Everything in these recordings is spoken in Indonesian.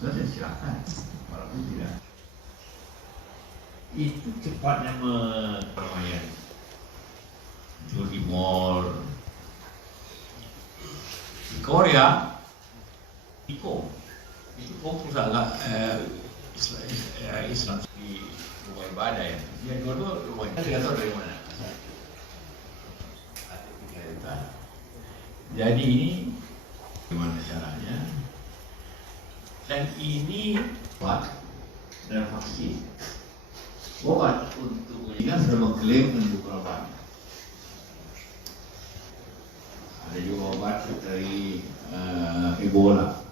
sebenarnya silakan, walaupun tidak. Itu cepatnya melayani. Jual di mall. Di Korea, itu fokus agak Islam di rumah ibadah ya. Dia dua-dua rumah ibadah. Tidak tahu dari mana. Jadi ini gimana caranya? Dan ini obat dan vaksin. Obat untuk ini kan sudah mengklaim untuk obat. Ada juga obat dari Ebola.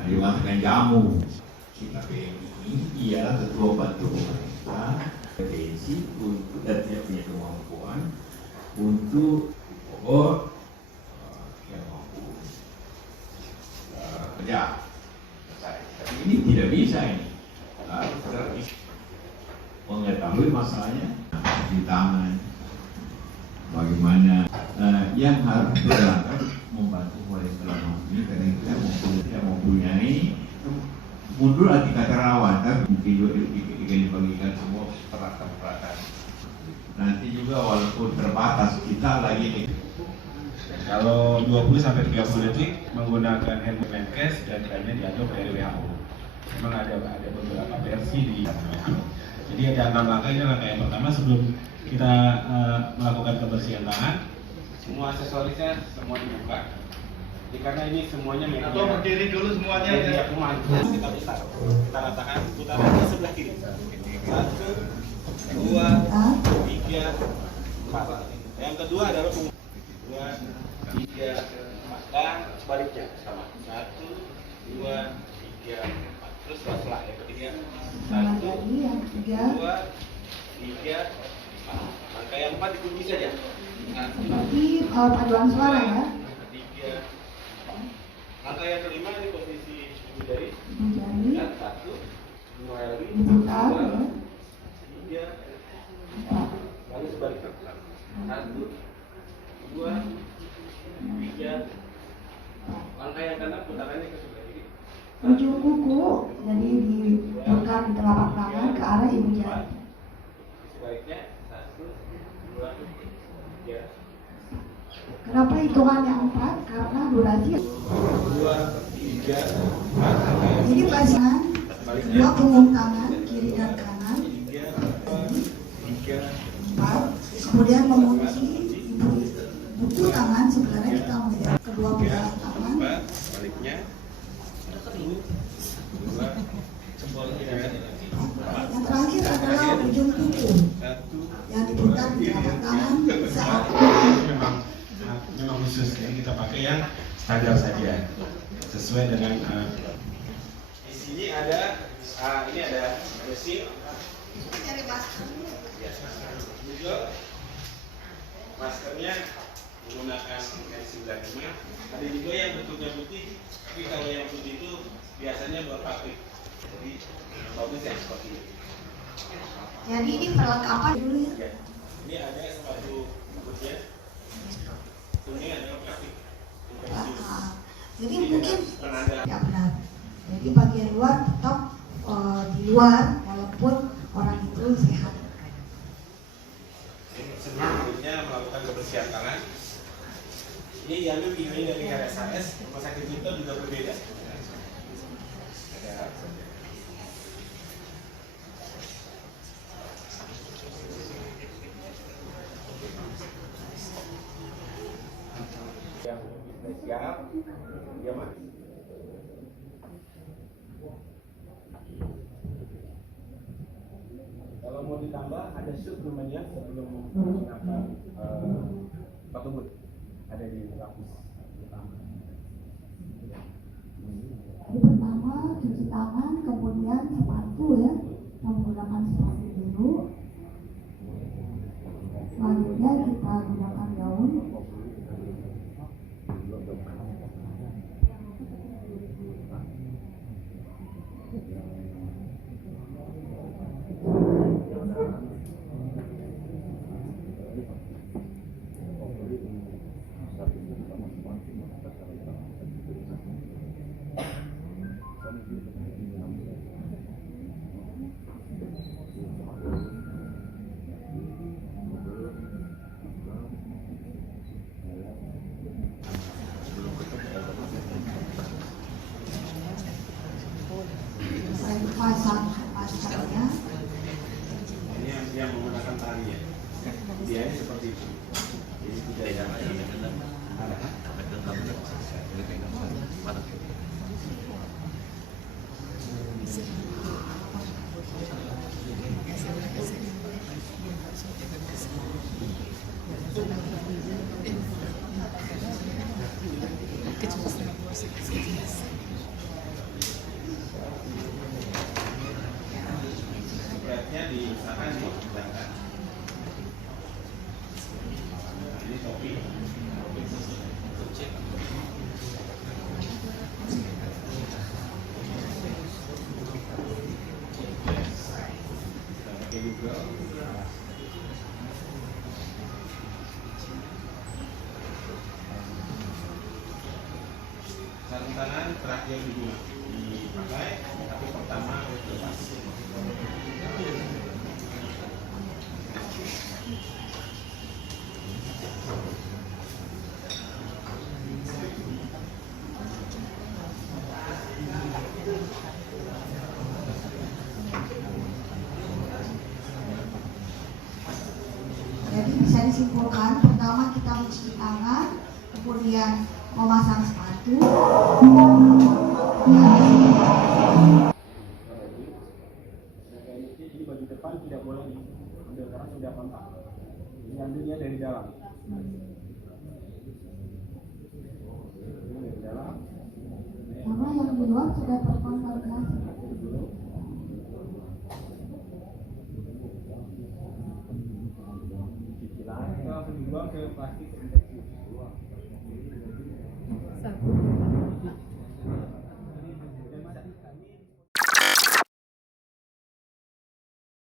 Ada juga mengatakan jamu. Tapi ini ialah ketua bantu pemerintah potensi untuk dan dia punya kemampuan untuk Bogor yang mampu kerja. Tapi ini tidak bisa ini. Harus mengetahui masalahnya di tangan. Bagaimana yang harus dilakukan membantu mulai selama ini karena kita tidak mempunyai mundur arti kata rawan, tapi mungkin juga dibagikan semua peralatan-peralatan. Nanti juga walaupun terbatas kita lagi nih. Kalau 20 sampai 30 detik menggunakan hand menkes dan akhirnya diadop dari WHO. Memang ada beberapa versi di WHO. Jadi ada 6 langkah. Ini langkah yang pertama sebelum kita melakukan kebersihan tangan. Semua aksesorisnya semua dibuka. Jadi karena ini semuanya media. Atau berdiri dulu semuanya ya. Kita putar. Kita ratakan putarannya sebelah kiri. 1, 2, 3, 4. Yang kedua adalah 2, 3, 4 dan sebaliknya sama. 1, 2, 3, 4. Terus setelah yang ketiga 1, 2, 3, 4. Langkah yang 4 dikunci saja. Jadi paduan suara ya. 3. Langkah yang kelima ini posisi ibu jari. 1, 2 lagi. 2, 3, 4. Lalu sebaliknya. 1, 2, 3. Langkah yang keenam putarannya ke sebelah kiri. Ujung kuku jadi diputar di telapak tangan ke arah ibu jari. Sebaliknya 1, 2, 3. Kenapa hitungan yang 4? Karena durasi 2, 3, 4. jadi pasangan dua punggung tangan kiri dan kanan 3, 4, kemudian mengunci buku tangan sebenarnya kita melihat kedua belah tangan. Sebaliknya 1, 2, 3. Yang terakhir adalah ujung kuku yang diputar di telapak tangan saat memang khusus ya, kita pakai yang standar saja sesuai dengan di sini ada ini ada mesin juga maskernya menggunakan N95. Ada juga yang bentuknya putih, tapi kalau yang putih itu biasanya buat pabrik, jadi bagus ya seperti ini. jadi ini perlengkapan dulu ya. Ya. Ini ada sepatu butnya. Ini adalah plastik. Jadi mungkin ya benar. Jadi bagian luar tetap di luar walaupun orang itu sehat. Selanjutnya melakukan kebersihan tangan. Ini diambil videonya dari RSAS. Rumah sakit itu juga berbeda. Ada yang spesial, ya mas. Kalau mau ditambah ada shoot namanya sebelum menggunakan patubut ada di lapis utama. Jadi pertama cuci tangan, kemudian sepatu ya, menggunakan sepatu dulu. Selanjutnya kita gunakan gaun. talinya. Dia ini seperti itu. Jadi tidak ada. Beratnya di sana dihilangkan. Ini topi. Kita pakai juga. Sarung tangan terakhir dipakai, tapi pertama lepas. Jadi bisa disimpulkan, pertama kita mencuci tangan, kemudian memasang sepatu. Jadi baju depan tidak boleh diambil karena sudah kontak. Ini ambilnya dari dalam. Ini dari dalam. Karena yang di luar sudah terkontaminasi. Kita langsung dibuang ke plastik.